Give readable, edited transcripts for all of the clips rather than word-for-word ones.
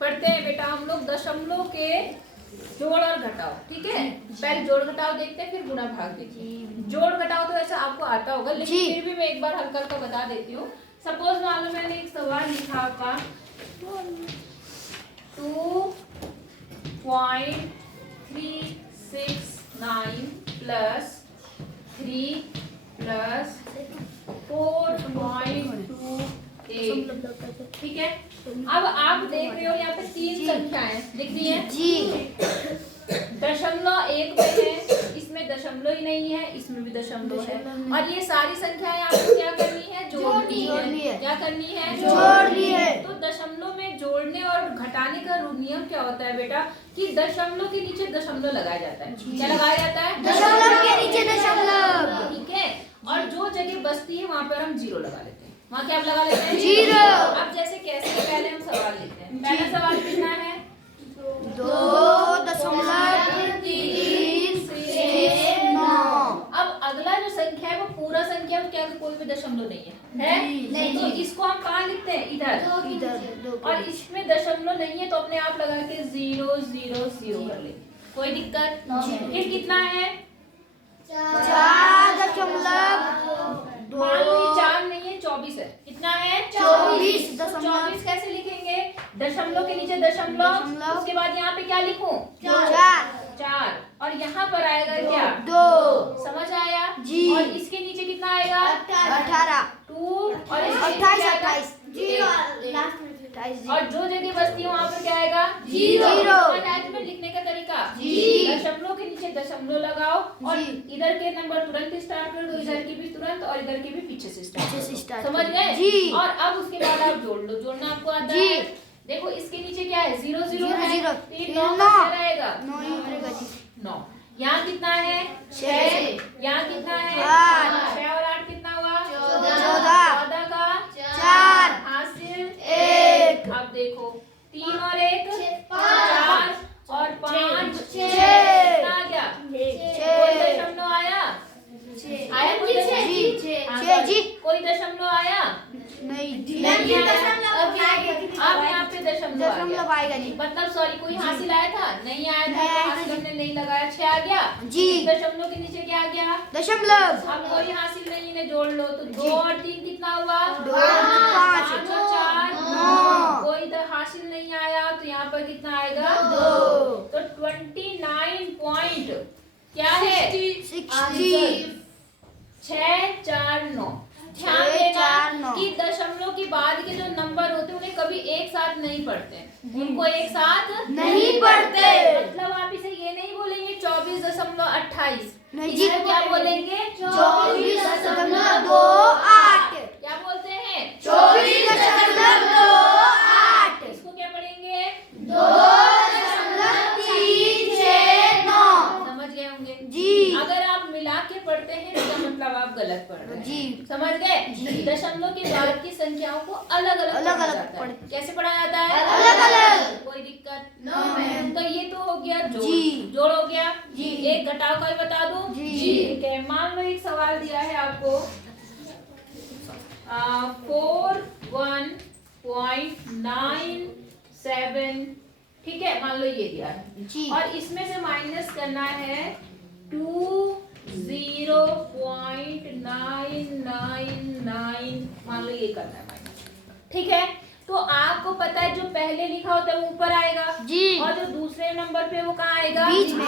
पढ़ते हैं बेटा हम लोग दशमलव के जोड़ और घटाओ। ठीक है, पहले जोड़ घटाओ देखते हैं, फिर गुणा भाग देखते हैं। जोड़ घटाओ तो ऐसा आपको आता होगा, लेकिन फिर भी मैं एक बार हल्का हल्का बता देती हूँ। सपोज मान लो मैंने एक सवाल लिखा आपका 2.369 प्लस 3 प्लस 4.28। ठीक है, अब आप देख रहे हो यहाँ पे 3 संख्याएं दिख रही हैं जी। दशमलव एक में है, इसमें दशमलव ही नहीं है, इसमें भी दशमलव है, और ये सारी संख्याएं आपको क्या करनी है? जोड़नी है। क्या करनी है? जोड़नी है। तो दशमलव में जोड़ने और घटाने का नियम क्या होता है बेटा कि दशमलव के नीचे दशमलव लगाया जाता है। क्या लगाया जाता है? दशमलव के नीचे दशमलव। ठीक है, और जो जगह बचती है वहाँ पर हम जीरो लगा लेते हैं। वहाँ क्या लगा लेते हैं? जीरो। अब जैसे कैसे, पहले हम सवाल लेते हैं। पहला सवाल कितना है? 2.369। अब अगला जो संख्या है वो पूरा संख्या है, क्या कोई भी दशमलव नहीं है, नहीं। तो इसको हम कहाँ लिखते हैं? इधर। और इसमें दशमलव नहीं है तो अपने आप लगा के 0 0 0 कर ले, कोई दिक्कत नहीं। फिर कितना है? 4 नहीं है, 24 है। कितना है? 24 कैसे लिखेंगे? दशमलव के नीचे दशमलव, उसके बाद यहाँ पे क्या लिखूं? 4, और यहाँ पर आएगा क्या? 2। समझ आया जी। और इसके नीचे कितना आएगा? 18। 2 और 28। और जो जगह बचती है वहाँ पर क्या आएगा? 0। में लिखने का तरीका दशमलव के नीचे दशमलव लगाओ और इधर के नंबर तुरंत स्टार्ट कर दो, इधर के भी तुरंत और इधर के भी पीछे से स्टार्ट। समझ गए? और अब उसके बाद आप जोड़ लो, जोड़ना आपको आता है। देखो इसके नीचे क्या है? 0 0 है, 9 रहेगा 9। यहाँ कितना है? 6। यहाँ कितना है? 6 और 8 कितना हुआ? 14 का 4 हासिल 1। अब देखो 3 और 1 4 और 5 6 कितना आ गया? कोई दशमलव आया? आया कोई दशमलव? कोई दशमलव आया? नहीं। अब यहाँ पे दशमलव आएगा जी। मतलब सॉरी, कोई हासिल आया था? नहीं आया था, तो हासिल हमने नहीं लगाया, 6 आ गया जी। दशमलव के नीचे क्या आ गया? दशमलव। अब कोई हासिल नहीं है, जोड़ लो तो 2 और 3 कितना हुआ? 2 5 और 4 9। कोई हासिल नहीं आया तो यहाँ पर कितना आएगा? 2। तो 29 पॉइंट क्या है? 60। 6 4 9। ध्यान देना कि दशमलव के बाद के जो नंबर होते हैं उन्हें कभी एक साथ नहीं पढ़ते, उनको एक साथ नहीं पढ़ते। मतलब आप इसे ये नहीं बोलेंगे 24.28, नहीं जी। क्या बोलेंगे? 24.28। क्या बोलते हैं? 24.28। इसको क्या पढ़ेंगे? 2.369। समझ गए होंगे जी। अगर आप मिला के पढ़ते हैं तो मतलब आप गलत पढ़ रहे हैं जी। समझ गए? दशमलव के बाद की संख्याओं को अलग अलग कैसे पढ़ा जाता है? अलग अलग। कोई दिक्कत नहीं। तो ये तो हो गया जोड़ हो गया जी। एक घटाव का भी बता दूं जी। ठीक है, मान लो एक सवाल दिया है आपको 41.97, ठीक है, मान लो ये दिया है जी। और इसमें से माइनस करना है 20.999, मान लो ये करना है माइनस। ठीक है, तो आपको पता है जो पहले लिखा होता है वो ऊपर आएगा जी, और जो दूसरे नंबर पे वो कहाँ आएगा? बीच में।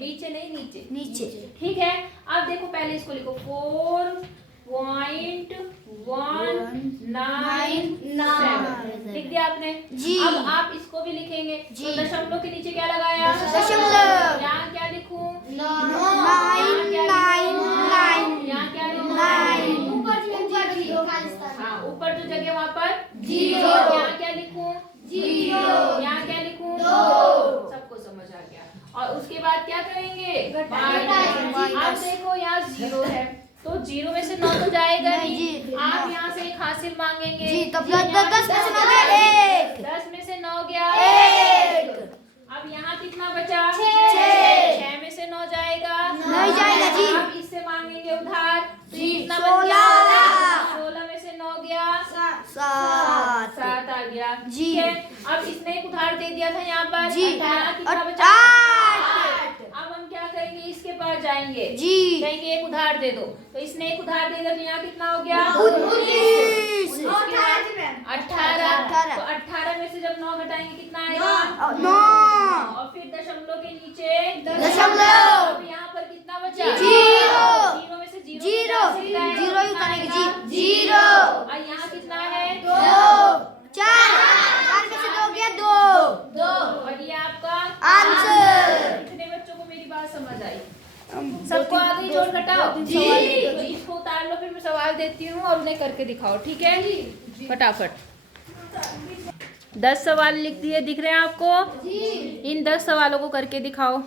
बीच नहीं, नीचे नीचे। ठीक है, अब देखो पहले इसको लिखो 4.197 लिख दिया आपने जी। अब आप इसको भी लिखेंगे जी। तो दशमलव के नीचे क्या लगाया? दशमलव। यहाँ क्या लिखूं? 999। यहाँ क्या लिखूं? 9। हाँ, ऊपर जो जगह वहाँ पर 0। यहाँ क्या लिखूं? 0। यहाँ क्या लिखूं? 2। सबको समझ आ गया। और उसके बाद क्या करेंगे? अब देखो यहाँ 0 है तो 0 में से 9 तो जाएगा नहीं। आप यहाँ से एक हासिल मांगेंगे जी, तो 10 में से 9 गया 1। 10 में से 9 गया 1। अब यहाँ कितना बचा? 6 में से 9 जाएगा नहीं जाएगा जी। अब इससे मांगेंगे उधार तो कितना बच 16। गया? 16 में से 9 गया 7 7 आ गया जी। ठीक है। अब इसने एक उधार दे दिया था यहाँ पर जी। यहाँ कितना बचा? 8 अब हम क्या करेंगे, इसके पास जाएंगे जी। कहेंगे एक उधार दे दो, तो इसने एक उधार दे दिया तो यहाँ कितना हो गया? 19 उसके बाद 18। 18 तो 18 में से जब 9 घटाएंगे कितना आएगा? 9 और फिर दशमलव के नीचे दशमलव। अब यहाँ पर कितना बचा? जीरो। जीरो में से जीरो जीरो निकाल सकता है, जीरो ही कितना उतारेंगे आएगा? जी। जीरो। और यहाँ कितना है? 2 4 में से 2 गया 2 और ये आपका आंसर। कितने बच्चों को मेरी बात समझ आई? सबको आ गई जोड़ घटाओ? जी। तो इसको उतार लो, फिर मैं सवाल देती हूँ और उन्हें करके दिखाओ, ठीक है? फटाफट 10 सवाल लिख दिए, दिख रहे हैं आपको? इन 10 सवालों को करके दिखाओ।